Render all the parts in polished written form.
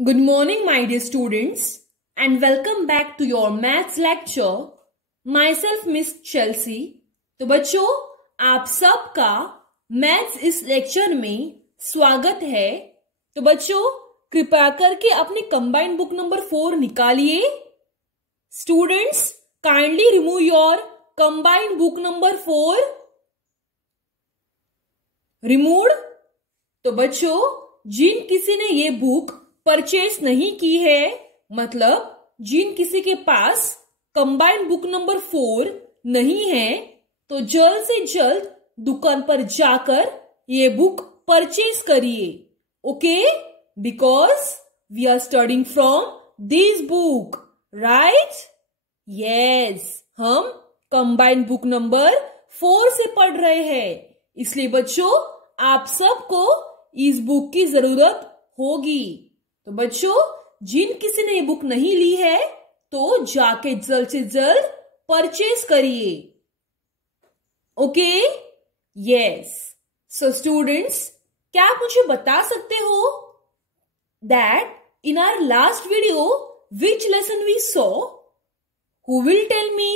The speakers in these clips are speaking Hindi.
Good morning, my dear students, and welcome back to your maths lecture. Myself, Miss Chelsea. तो बच्चों, आप सबका मैथ्स इस लेक्चर में स्वागत है। तो बच्चों, कृपया करके अपनी कंबाइंड बुक नंबर 4 निकालिए। Students, kindly remove your combined book number 4। Removed. तो बच्चों, जिन किसी ने ये बुक परचेज नहीं की है, मतलब जिन किसी के पास कंबाइंड बुक नंबर 4 नहीं है, तो जल्द से जल्द दुकान पर जाकर ये बुक परचेज करिए। Okay, because we are studying from this book, right? Yes, हम कंबाइंड बुक नंबर 4 से पढ़ रहे हैं, इसलिए बच्चों आप सबको इस बुक की जरूरत होगी। तो बच्चों, जिन किसी ने ये बुक नहीं ली है, तो जाके जल्द से जल्द परचेज करिए। Okay, yes. सो स्टूडेंट्स, क्या आप मुझे बता सकते हो that in our last video which lesson we saw? Who will tell me?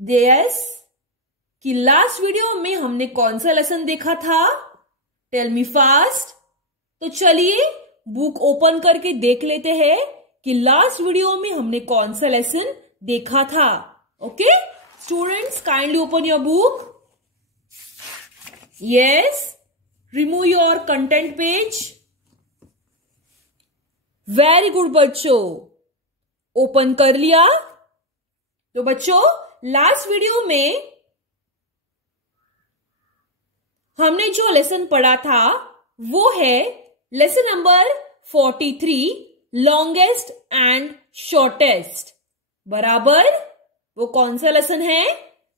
Yes, कि लास्ट वीडियो में हमने कौन सा लेसन देखा था? Tell me fast. तो चलिए बुक ओपन करके देख लेते हैं कि लास्ट वीडियो में हमने कौन सा लेसन देखा था। Okay students, kindly open your book. Yes, remove your content page. Very good बच्चों, ओपन कर लिया। तो बच्चों, लास्ट वीडियो में हमने जो लेसन पढ़ा था वो है lesson number 43, longest and shortest. बराबर, वो कौन सा लेसन है?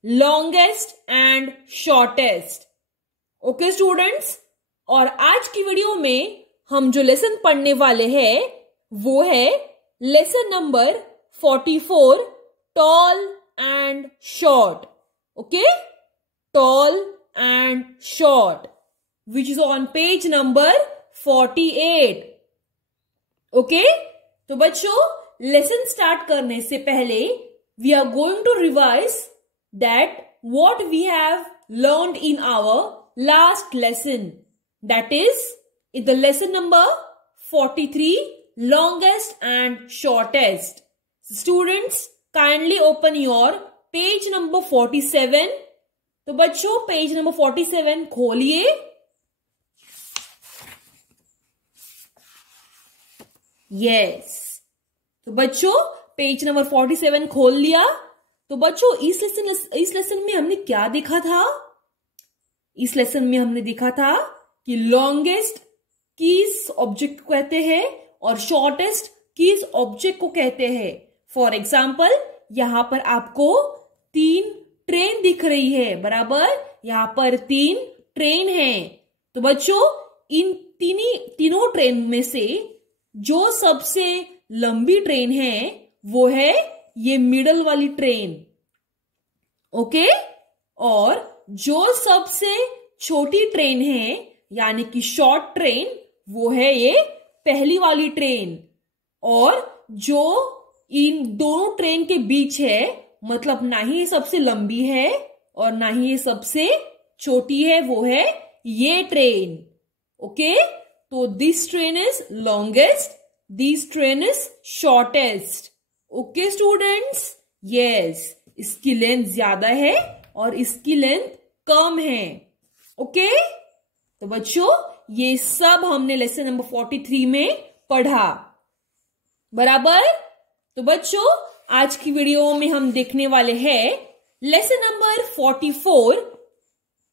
Longest and shortest. Okay students, और आज की वीडियो में हम जो लेसन पढ़ने वाले हैं वो है lesson number 44, tall and short. Okay, tall and short, which is on page number 48। Okay, तो बच्चों लेसन स्टार्ट करने से पहले we are going to revise that what we have learned in our last lesson, that is in the lesson number 43, longest and shortest. Students, kindly open your page number 47। तो बच्चों, पेज नंबर 47 खोलिए। यस, तो बच्चों पेज नंबर 47 खोल लिया। तो बच्चों इस लेसन में हमने क्या देखा था? इस लेसन में हमने देखा था कि लॉन्गेस्ट किस ऑब्जेक्ट को कहते हैं और शॉर्टेस्ट किस ऑब्जेक्ट को कहते हैं। फॉर एग्जाम्पल, यहां पर आपको 3 ट्रेन दिख रही है। बराबर, यहां पर 3 ट्रेन है। तो बच्चों इन तीनों ट्रेन में से जो सबसे लंबी ट्रेन है वो है ये मिडल वाली ट्रेन। ओके, और जो सबसे छोटी ट्रेन है यानी कि शॉर्ट ट्रेन, वो है ये पहली वाली ट्रेन। और जो इन दोनों ट्रेन के बीच है, मतलब ना ही ये सबसे लंबी है और ना ही ये सबसे छोटी है, वो है ये ट्रेन। ओके, तो this train is longest, this train is shortest. Okay students, yes, इसकी लेंथ ज्यादा है और इसकी लेंथ कम है। ओके, तो बच्चों ये सब हमने लेसन नंबर 43 में पढ़ा। बराबर, तो बच्चों आज की वीडियो में हम देखने वाले हैं lesson number 44,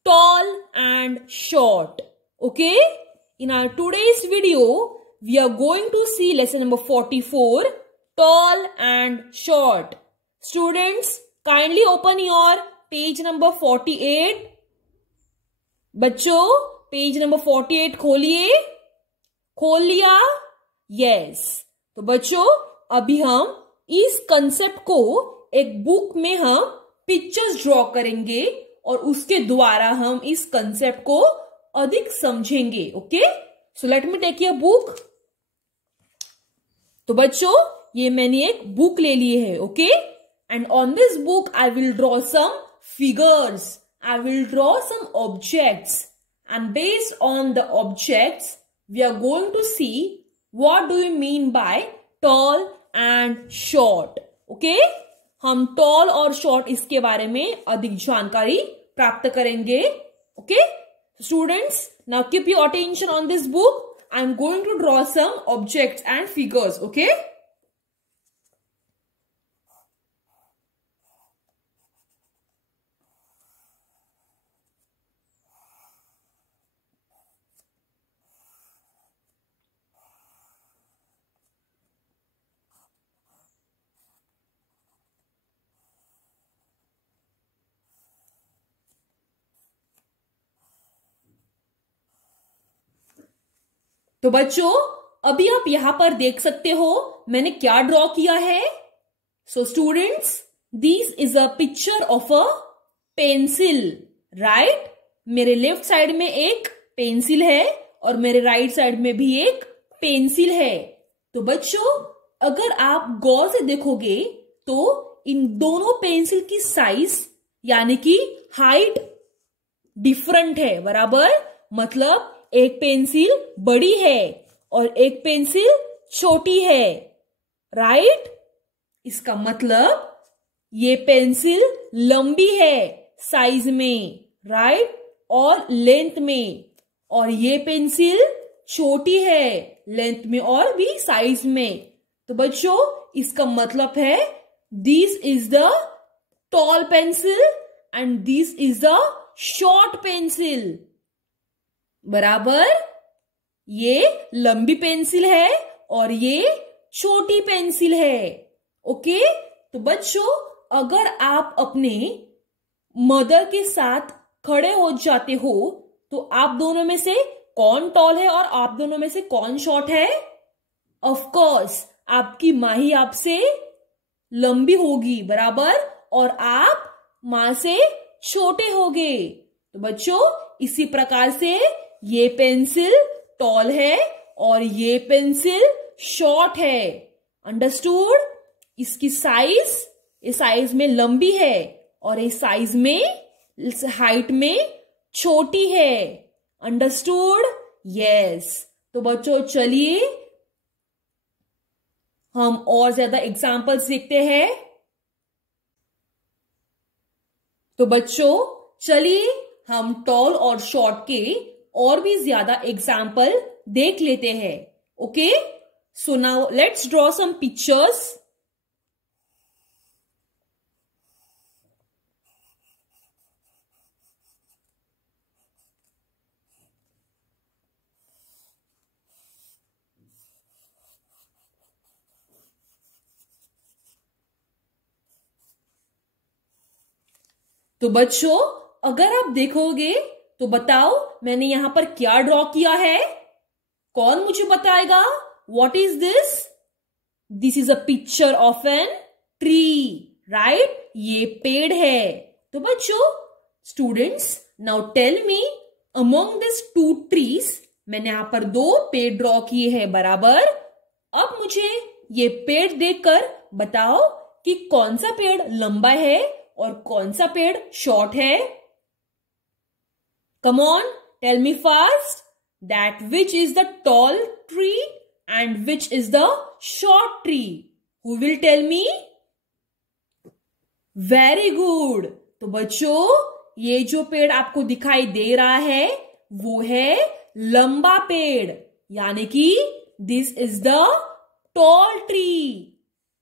tall and short. Okay, in our today's video we are going to see lesson number 44, tall and short. Students, kindly open your page number 48. बच्चों पेज नंबर 48 खोलिए। खोल लिया? यस। तो बच्चों अभी हम इस कंसेप्ट को एक बुक में हम पिक्चर्स ड्रॉ करेंगे और उसके द्वारा हम इस कंसेप्ट को अधिक समझेंगे। Okay, so let me take your book. तो बच्चों ये मैंने एक बुक ले ली है, okay, and on this book I will draw some figures, I will draw some objects, and based on the objects we are going to see what do you mean by tall and short, okay. हम टॉल और शॉर्ट इसके बारे में अधिक जानकारी प्राप्त करेंगे, okay. Students, now keep your attention on this book. I am going to draw some objects and figures, okay? तो बच्चों अभी आप यहां पर देख सकते हो मैंने क्या ड्रॉ किया है. So students, this is a picture of a pencil, right. मेरे लेफ्ट साइड में एक पेंसिल है और मेरे राइट साइड में भी एक पेंसिल है. तो बच्चों अगर आप गौर से देखोगे तो इन दोनों पेंसिल की साइज यानी कि हाइट डिफरेंट है, बराबर. मतलब एक पेंसिल बड़ी है और एक पेंसिल छोटी है, राइट. इसका मतलब ये पेंसिल लंबी है साइज में, राइट, और लेंथ में, और ये पेंसिल छोटी है लेंथ में और भी साइज में. तो बच्चों इसका मतलब है this is the toll pencil and this is the short pencil, बराबर. ये लंबी पेंसिल है और ये छोटी पेंसिल है, ओके. तो बच्चों अगर आप अपने मदर के साथ खड़े हो जाते हो तो आप दोनों में से कौन टॉल है और आप दोनों में से कौन शॉर्ट है? ऑफ कोर्स आपकी माँ ही आपसे लंबी होगी, बराबर, और आप माँ से छोटे होगे. तो बच्चों इसी प्रकार से ये पेंसिल टॉल है और ये पेंसिल शॉर्ट है. अंडरस्टूड. इसकी साइज इस साइज में लंबी है और इस साइज में इस हाइट में छोटी है. अंडरस्टूड. यस. तो बच्चों चलिए हम और ज्यादा एग्जाम्पल्स देखते हैं. तो बच्चों चलिए हम टॉल और शॉर्ट के और भी ज्यादा एग्जाम्पल देख लेते हैं, okay. So now let's draw some pictures. तो बच्चों अगर आप देखोगे तो बताओ मैंने यहां पर क्या ड्रॉ किया है. कौन मुझे बताएगा? What is this? This is a picture of an tree, right. ये पेड़ है. तो बच्चों students now tell me among this two trees मैंने यहां पर दो पेड़ ड्रॉ किए हैं, बराबर. अब मुझे ये पेड़ देखकर बताओ कि कौन सा पेड़ लंबा है और कौन सा पेड़ शॉर्ट है. Come on, tell me fast that which is the tall tree and which is the short tree. Who will tell me? Very good. तो बच्चों ये जो पेड़ आपको दिखाई दे रहा है वो है लंबा पेड़, यानी कि this is the tall tree.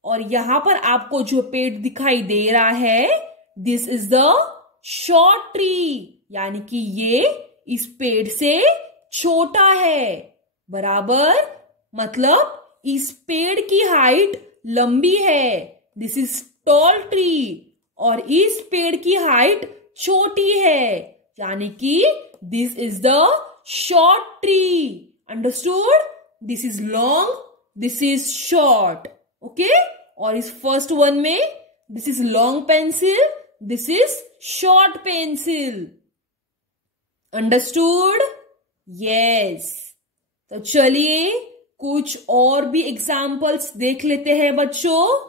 और यहां पर आपको जो पेड़ दिखाई दे रहा है this is the short tree, यानी कि ये इस पेड़ से छोटा है, बराबर. मतलब इस पेड़ की हाइट लंबी है, दिस इज टॉल ट्री, और इस पेड़ की हाइट छोटी है, यानी कि this is the short tree. Understood. This is long, this is short, okay. और इस फर्स्ट वन में this is long pencil, this is short pencil. Understood. Yes. तो चलिए कुछ और भी एग्जाम्पल्स देख लेते हैं बच्चों।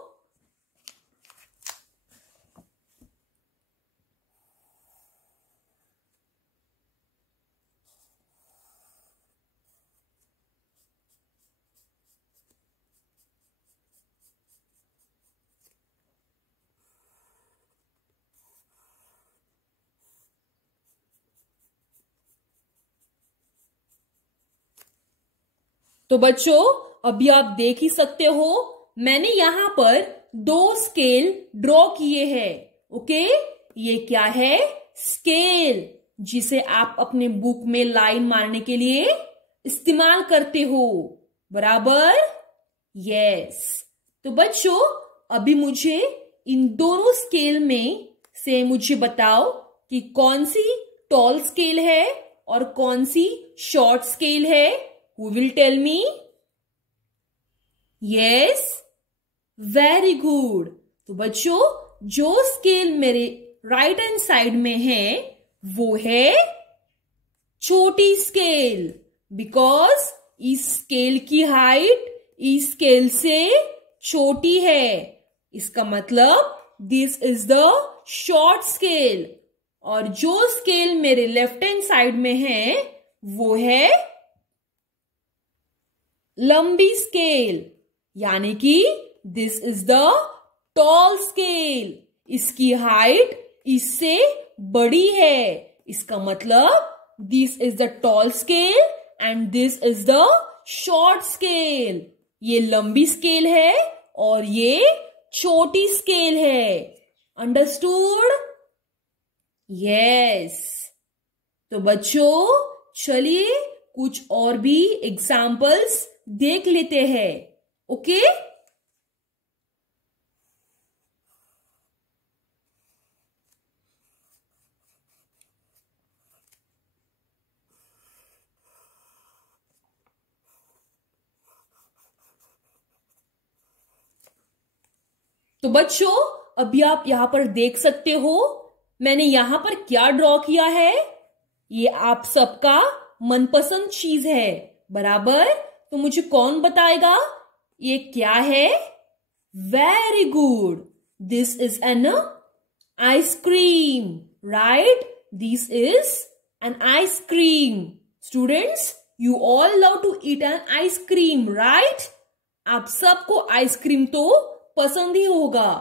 तो बच्चों अभी आप देख ही सकते हो, मैंने यहां पर 2 स्केल ड्रॉ किए हैं। ओके, ये क्या है? स्केल, जिसे आप अपने बुक में लाइन मारने के लिए इस्तेमाल करते हो, बराबर? यस। तो बच्चों अभी मुझे इन दोनों स्केल में से मुझे बताओ कि कौन सी टॉल स्केल है और कौन सी शॉर्ट स्केल है। Who will tell me? Yes, very good. तो बच्चों जो स्केल मेरे राइट हैंड साइड में है वो है छोटी स्केल, बिकॉज इस स्केल की हाइट इस स्केल से छोटी है। इसका मतलब this is the short scale. और जो स्केल मेरे लेफ्ट हैंड साइड में है वो है लंबी स्केल, यानी कि this is the toll scale. इसकी हाइट इससे बड़ी है। इसका मतलब this is the toll scale and this is the short scale. ये लंबी स्केल है और ये छोटी स्केल है। अंडरस्टूड? यस। तो बच्चों चलिए कुछ और भी एग्जाम्पल्स देख लेते हैं। ओके, तो बच्चों अभी आप यहां पर देख सकते हो मैंने यहां पर क्या ड्रॉ किया है। ये आप सबका मनपसंद चीज है, बराबर? तो मुझे कौन बताएगा ये क्या है? Very good, this is an ice cream, right? This is an ice cream. Students, you all love to eat an ice cream, right? आप सबको आइसक्रीम तो पसंद ही होगा।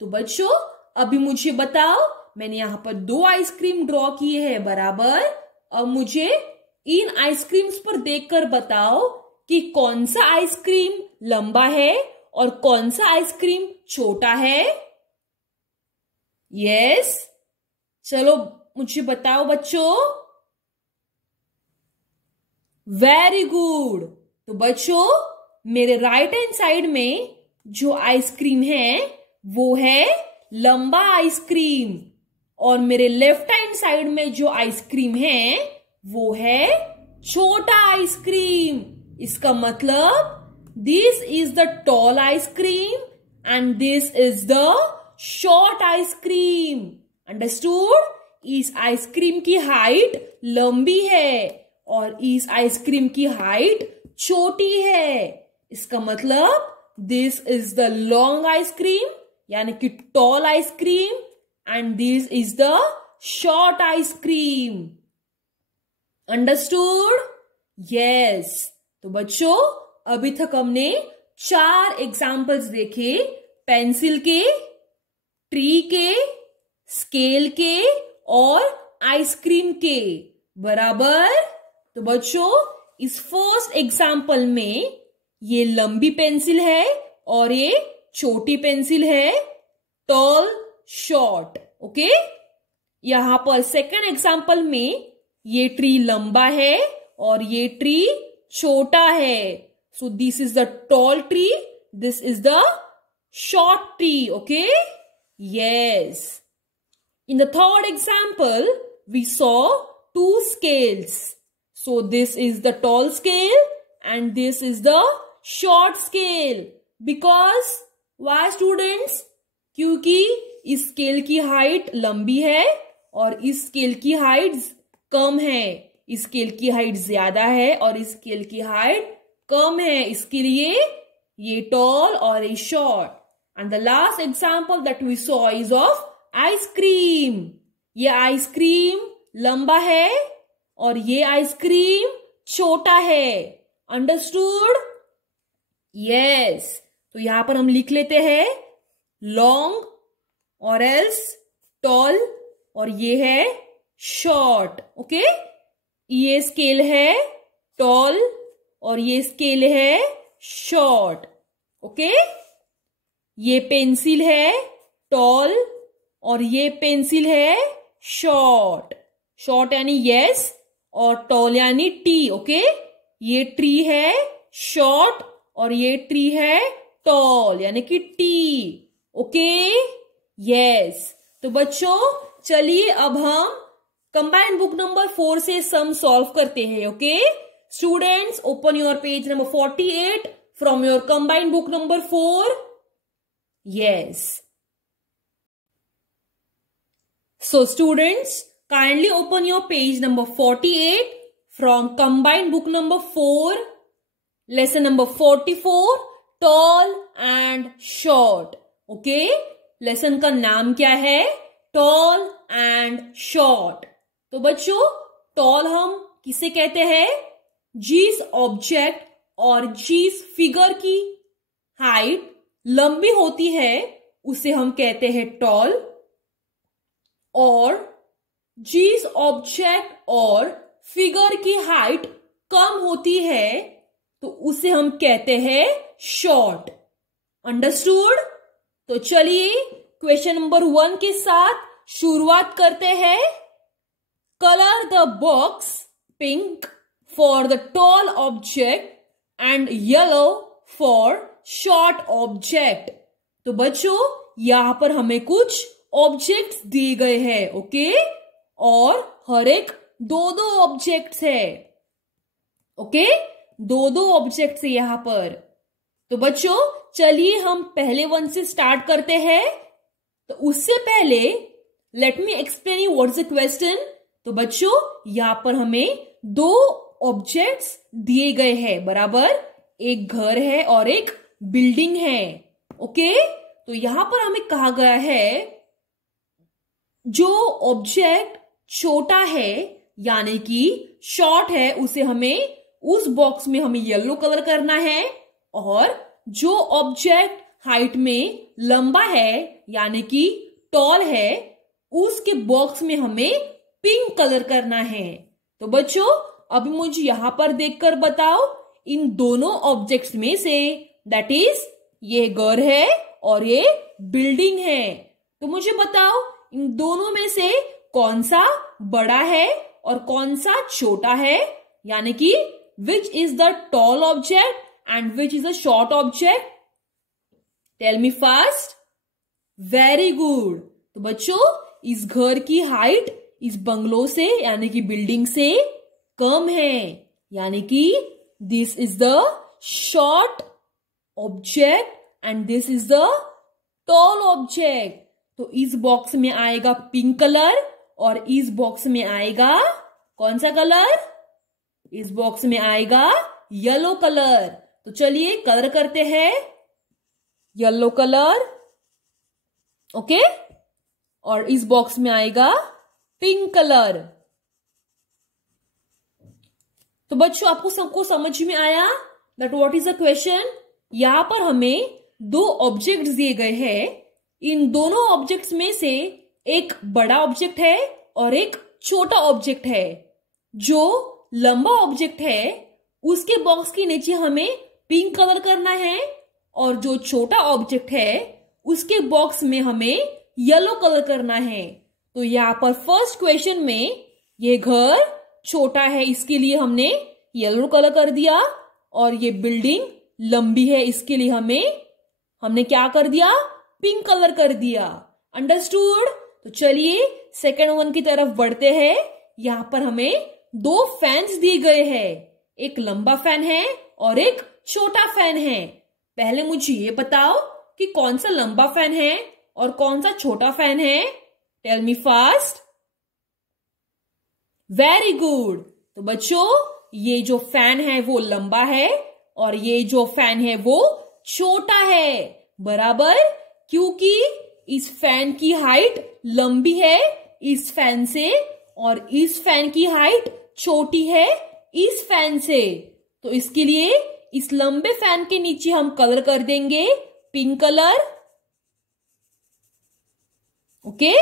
तो बच्चों अभी मुझे बताओ, मैंने यहां पर 2 आइसक्रीम ड्रॉ किए हैं, बराबर? अब मुझे इन आइसक्रीम्स पर देखकर बताओ कि कौन सा आइसक्रीम लंबा है और कौन सा आइसक्रीम छोटा है। यस, चलो मुझे बताओ बच्चों। Very good. तो बच्चों मेरे राइट हैंड साइड में जो आइसक्रीम है वो है लंबा आइसक्रीम और मेरे लेफ्ट हैंड साइड में जो आइसक्रीम है वो है छोटा आइसक्रीम। इसका मतलब this is the toll ice cream and this is the short ice cream. Understood? इस आइसक्रीम की हाइट लंबी है और इस आइसक्रीम की हाइट छोटी है। इसका मतलब this is the long ice cream यानी कि tall ice cream and this is the short ice cream. Understood? Yes. तो बच्चों अभी तक हमने 4 एग्जाम्पल्स देखे, पेंसिल के, ट्री के, स्केल के और आइसक्रीम के, बराबर? तो बच्चों इस फर्स्ट एग्जाम्पल में ये लंबी पेंसिल है और ये छोटी पेंसिल है, टॉल शॉर्ट। ओके, यहां पर सेकंड एग्जाम्पल में ये ट्री लंबा है और ये ट्री छोटा है। So this is the tall tree, this is the short tree. Okay? Yes. In the third example, we saw 2 scales. So this is the tall scale and this is the short scale. Because why students? क्योंकि इस स्केल की हाइट लंबी है और इस स्केल की हाइट कम है। इस स्केल की हाइट ज्यादा है और इस स्केल की हाइट कम है, इसके लिए ये टॉल और ये short. And the last example that we saw is of ice cream. ये आइसक्रीम लंबा है और ये आइसक्रीम छोटा है. अंडरस्टूड? यस. तो यहां पर हम लिख लेते हैं लॉन्ग और एल्स टॉल और ये है शॉर्ट. ओके, ये स्केल है टॉल और ये स्केल है शॉर्ट. ओके, ये पेंसिल है टॉल और ये पेंसिल है शॉर्ट. शॉर्ट यानी यस और टॉल यानी टी. ओके, ये ट्री है शॉर्ट और ये ट्री है टॉल यानी कि टी. Okay, yes. तो बच्चों चलिए अब हम कंबाइंड बुक नंबर 4 से सम सॉल्व करते हैं. Okay students, open your page number 48 from your combined book number 4. Yes. So students, kindly open your page number 48 from combined book number 4, lesson number 44, tall and short. Okay, lesson का नाम क्या है? Tall and short. तो बच्चों tall हम किसे कहते हैं? जिस ऑब्जेक्ट और जिस फिगर की हाइट लंबी होती है उसे हम कहते हैं tall. और जिस ऑब्जेक्ट और फिगर की हाइट कम होती है तो उसे हम कहते हैं शॉर्ट. अंडरस्टूड? तो चलिए क्वेश्चन नंबर 1 के साथ शुरुआत करते हैं. Colour the box pink for the tall object and yellow for short object. तो बच्चों यहां पर हमें कुछ ऑब्जेक्ट्स दिए गए हैं. ओके, और हर एक दो ऑब्जेक्ट्स है. ओके, दो ऑब्जेक्ट्स है यहां पर. तो बच्चों चलिए हम पहले वन से स्टार्ट करते हैं. तो उससे पहले let me explain you what is the question. तो बच्चों यहां पर हमें दो ऑब्जेक्ट्स दिए गए हैं. बराबर, एक घर है और एक बिल्डिंग है. ओके, तो यहां पर हमें कहा गया है जो ऑब्जेक्ट छोटा है यानी कि शॉर्ट है उसे हमें उस बॉक्स में हमें येलो कलर करना है और जो ऑब्जेक्ट हाइट में लंबा है यानी कि टॉल है उसके बॉक्स में हमें पिंक कलर करना है. तो बच्चों अभी मुझे यहां पर देखकर बताओ इन दोनों ऑब्जेक्ट्स में से, दैट इज ये घर है और ये बिल्डिंग है. तो मुझे बताओ इन दोनों में से कौन सा बड़ा है और कौन सा छोटा है, यानी कि which is the tall object and which is the short object. Tell me fast. Very good. तो बच्चों इस घर की हाइट इस बंगलो से यानी कि बिल्डिंग से कम है यानी कि this is the short object and this is the tall object. तो इस बॉक्स में आएगा पिंक कलर और इस बॉक्स में आएगा कौन सा कलर? इस बॉक्स में आएगा येलो कलर. तो चलिए कलर करते हैं. Yellow colour. ओके, और इस बॉक्स में आएगा पिंक कलर. तो बच्चों आपको सबको समझ में आया that what is the question. यहां पर हमें दो ऑब्जेक्ट्स दिए गए हैं. इन दोनों ऑब्जेक्ट्स में से एक बड़ा ऑब्जेक्ट है और एक छोटा ऑब्जेक्ट है. जो लंबा ऑब्जेक्ट है उसके बॉक्स के नीचे हमें पिंक कलर करना है और जो छोटा ऑब्जेक्ट है उसके बॉक्स में हमें येलो कलर करना है. तो यहाँ पर फर्स्ट क्वेश्चन में ये घर छोटा है इसके लिए हमने येलो कलर कर दिया और ये बिल्डिंग लंबी है इसके लिए हमने क्या कर दिया? पिंक कलर कर दिया. अंडरस्टूड? तो चलिए सेकेंड वन की तरफ बढ़ते हैं. यहां पर हमें दो फैंस दिए गए हैं. एक लंबा फैन है और एक छोटा फैन है. पहले मुझे ये बताओ कि कौन सा लंबा फैन है और कौन सा छोटा फैन है. Tell me fast. Very good. तो बच्चों ये जो फैन है वो लंबा है और ये जो फैन है वो छोटा है, बराबर, क्योंकि इस फैन की हाइट लंबी है इस फैन से और इस फैन की हाइट छोटी है इस फैन से। तो इसके लिए इस लंबे फैन के नीचे हम कलर कर देंगे पिंक कलर, ओके,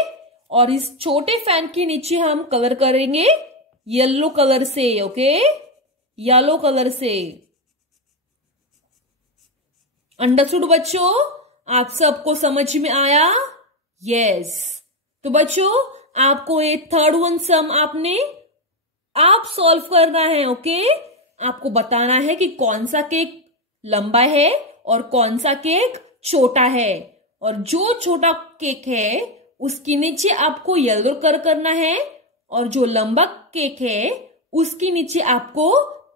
और इस छोटे फैन के नीचे हम कलर करेंगे येलो कलर से, ओके, येलो कलर से। अंडरस्टूड बच्चों? आप सबको समझ में आया? यस। तो बच्चों आपको ये थर्ड वन सम आप सॉल्व करना है, ओके। आपको बताना है कि कौन सा केक लंबा है और कौन सा केक छोटा है, और जो छोटा केक है उसके नीचे आपको येलो कलर करना है और जो लंबा केक है उसके नीचे आपको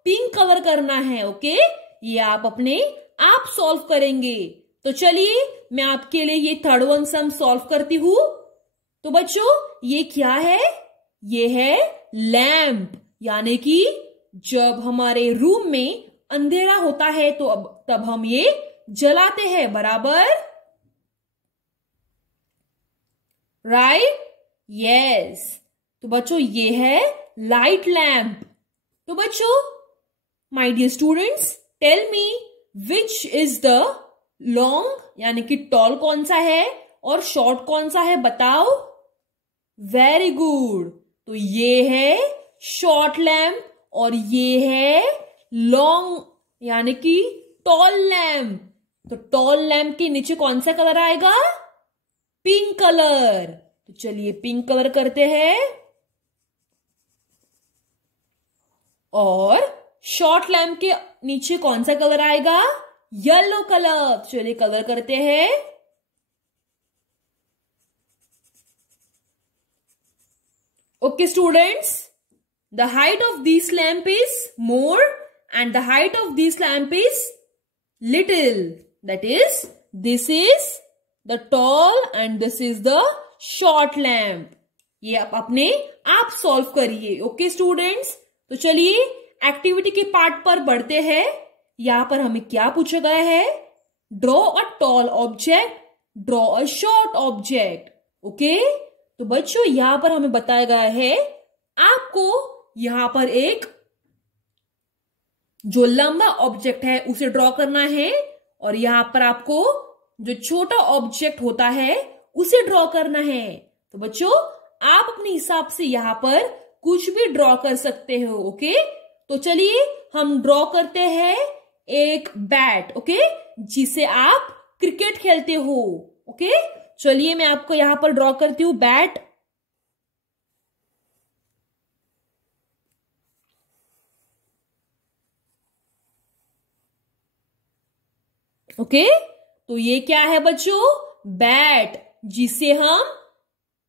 पिंक कलर करना है, ओके। ये आप सॉल्व करेंगे। तो चलिए मैं आपके लिए ये थर्ड वन सम सॉल्व करती हूं। तो बच्चों ये क्या है? ये है लैंप, यानी कि जब हमारे रूम में अंधेरा होता है तो तब हम ये जलाते हैं, बराबर, राइट? यस। तो बच्चों ये है लाइट लैंप। तो बच्चों my dear students, tell me which is the long, यानी कि टॉल कौन सा है और शॉर्ट कौन सा है, बताओ। Very good. तो ये है शॉर्ट लैंप और ये है लॉन्ग, यानी कि टॉल लैंप। तो टॉल लैंप के नीचे कौन सा कलर आएगा? Pink colour. तो चलिए पिंक कलर करते हैं। और शॉर्ट लैंप के नीचे कौन सा कलर आएगा? Yellow colour. चलिए कलर करते हैं। Okay students, the height of this lamp is more and the height of this lamp is little. That is, this is the tall and this is the short lamp. ये आप सॉल्व करिए, ओके स्टूडेंट्स। तो चलिए एक्टिविटी के पार्ट पर बढ़ते हैं। यहां पर हमें क्या पूछा गया है? Draw a tall object, draw a short object, okay. तो बच्चों यहां पर हमें बताया गया है आपको यहां पर एक जो लंबा ऑब्जेक्ट है उसे ड्रॉ करना है और यहां पर आपको जो छोटा ऑब्जेक्ट होता है उसे ड्रॉ करना है। तो बच्चों आप अपने हिसाब से यहां पर कुछ भी ड्रॉ कर सकते हो, ओके। तो चलिए हम ड्रॉ करते हैं एक बैट, ओके, जिसे आप क्रिकेट खेलते हो, ओके। चलिए मैं आपको यहां पर ड्रॉ करती हूं बैट। ओके, तो ये क्या है बच्चों? बैट, जिसे हम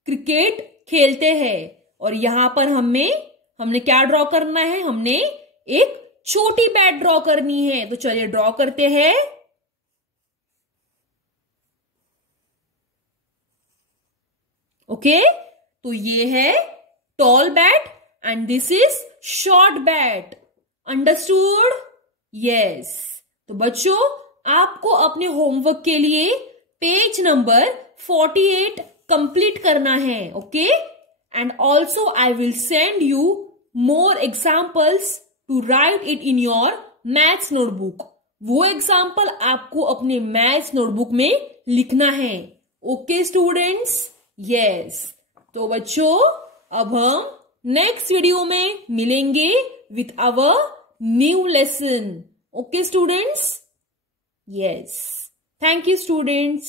क्रिकेट खेलते हैं। और यहां पर हमने क्या ड्रॉ करना है? हमने एक छोटी बैट ड्रॉ करनी है। तो चलिए ड्रॉ करते हैं। ओके, तो ये है tall bat and this is short bat. Understood? Yes. तो बच्चों आपको अपने होमवर्क के लिए पेज नंबर 48 कंप्लीट करना है, okay. And also I will send you more examples to write it in your maths notebook. वो एग्जाम्पल आपको अपने मैथ्स नोटबुक में लिखना है, ओके स्टूडेंट्स। यस। तो बच्चों अब हम नेक्स्ट वीडियो में मिलेंगे with our new lesson, okay students. Yes. Thank you, students.